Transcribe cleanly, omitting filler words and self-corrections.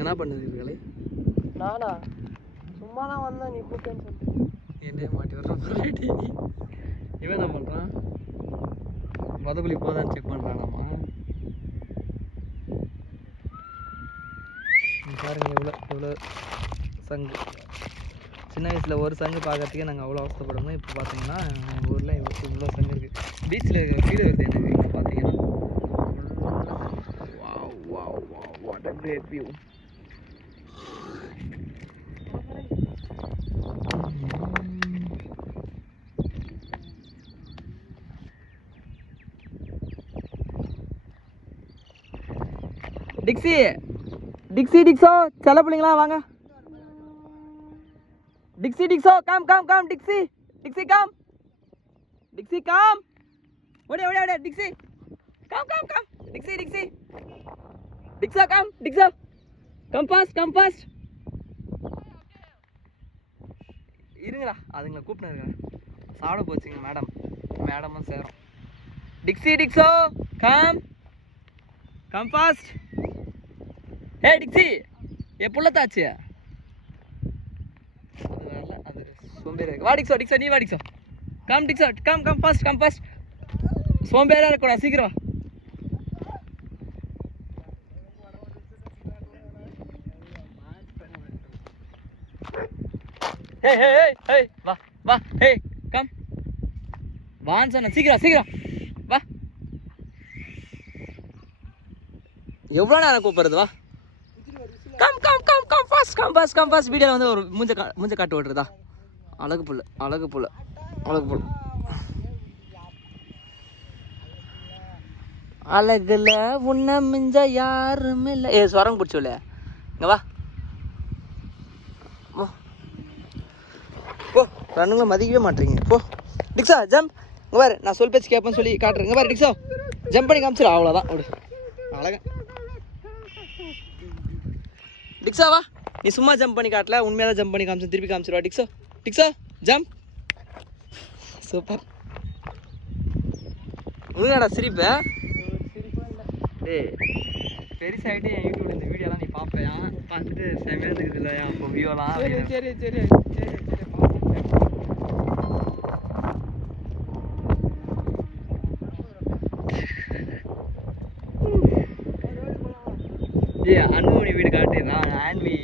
என்ன பண்ணுறீர்களே? நானா சும்மா தான் வந்தேன், நீ கூப்பிட்டேன்னு சொல்லிட்டு. என்ன மாட்டி வர்றேன். இவன் என்ன பண்ணுறான்? வதக்குழி போதான்னு செக் பண்ணுறானாமா. பாருங்க எவ்வளோ சங்கு. சின்ன வயசில் ஒரு சங்கு பார்க்கறதுக்கே நாங்கள் அவ்வளோ அவசரப்படுவோம். இப்போ பார்த்தீங்கன்னா எங்கள் ஊரில் இவ்வளோ சங்கு இருக்குது. பீச்சில் ஃபீல் வருது எனக்கு இங்கே பார்த்தீங்கன்னா. What a great view. Dixo செல்ல பிள்ளைங்களா வாங்க. டிக்ஸோ கம் டிக்ஸி கம் ஓடியா Dixie come Dixo come fast இருங்கடா, அதுங்களை கூப்பிட்டு சாப்பிட போச்சுங்க மேடமும் சேரும். Dixo come fast. ஏ டிக்ஸி புள்ளத்தாச்சு அது சோம்பேறி. வா டிக்ஸோ நீ வா டிக்ஸோ கம் ஃபாஸ்ட். சோம்பேறியா இருக்கக்கூடாது, சீக்கிரம். ஹே வா ஹே கம் வான்னு சொன்ன, சீக்கிரம் வா. எவ்வளோ நேரம் கூப்பிடுறது? வா கம் ஃபாஸ்ட். வீடியோவில் வந்து ஒரு மூஞ்ச காட்டு ஓட்டுறதா? அழகு புள்ள. அழகுல உன்ன மிஞ்ச யாரும் இல்லை. ஸ்வரம் பிடிச்சோல்ல, இங்க வா. போ, ரன்னுங்களை மதிக்கவே மாட்டீங்க. போ டிக்ஸா ஜம்ப். இங்கே பாரு, நான் சொல் பேச்சு கேட்பேன்னு சொல்லி காட்டுறேன். இங்கே பாரு டிக்ஸோ ஜம்ப் பண்ணி காமிச்சிடும். அவ்வளோதான். அழகா டிக்ஸா வா. நீ சும்மா ஜம்ப் பண்ணி காட்டல, உண்மையாக தான் ஜம்ப் பண்ணி காமிச்சு திருப்பி காமிச்சிருவா. டிக்ஸோ ஜம்ப். சூப்பர். உனக்காடா சிரிப்ப? பெருசாகிட்டு என் யூடியூப்ல இந்த வீடியோலாம் நீ பார்ப்பையா? பார்த்துட்டு செம்மையாக இருக்குது இல்லையா அப்போ வியூலாம்? சரி அனுபவனி வீடு காட்டுறான். ஆன்வி